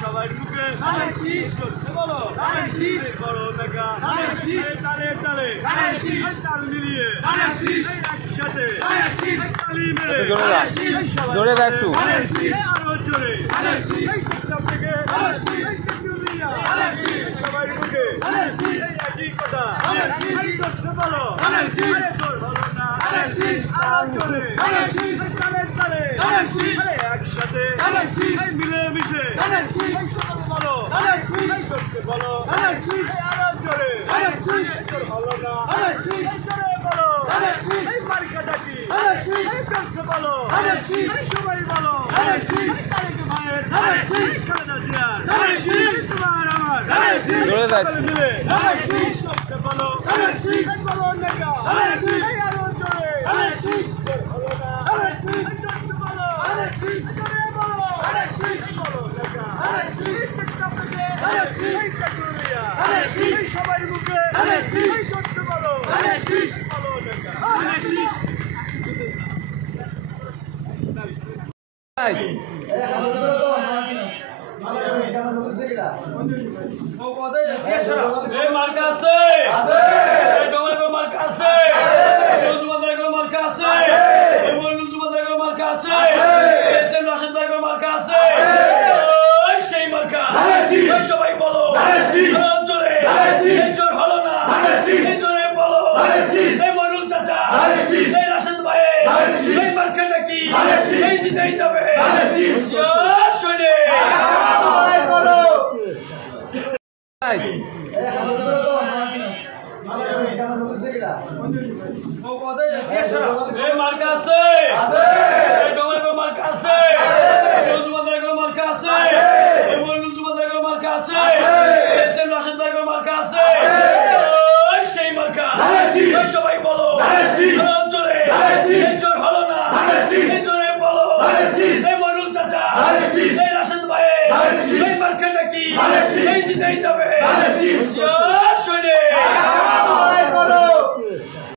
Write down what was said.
সবাই মুখে চলছে বলো করোনা তালে তালে তাল মিলিয়ে একসাথে তালি মেরে জোরে একটু আরো জোরে সবাই মুখে একই কথা চলছে বলো তোর ভালো না আরো জোরে তালে তালে একসাথে মিলে মিশে বলো চলছে বলো আরো জোরে তোর ভালো না জোরে বলো মার্কাটা কি চলছে বলো সবাই বলো তারেক ভাইয়ের খালেদা জিয়ার তোমার আমার মিলে চলছে বলো বলো নেকা আরো জোরে তোর ভালো না চলছে বলো জোরে বলো বলো নেকা সবাই মুখে চলছে বলো বলো নেকা মার্কা আছে মার্কা আছে মার্কা আছে মার্কা আছে মার্কা আছে সেই মার্কা সবাই বলো জোরে জোর হলো না জোরে বলো মনুল চাচা রাশেদ ভাই এই মার্কাটা কি এই জিতেই যাবে শুনে মার্কা আছে মার্কা আছে মার্কা আছে মার্কা আছে রাশেদ ভাই মার্কা আছে সেই মার্কা সবাই বলো জোরে জোর হলো না জোরে বলো মনুল চাচা রাশেদ ভাই এই মার্কাটা কি এই জিতেই যাবে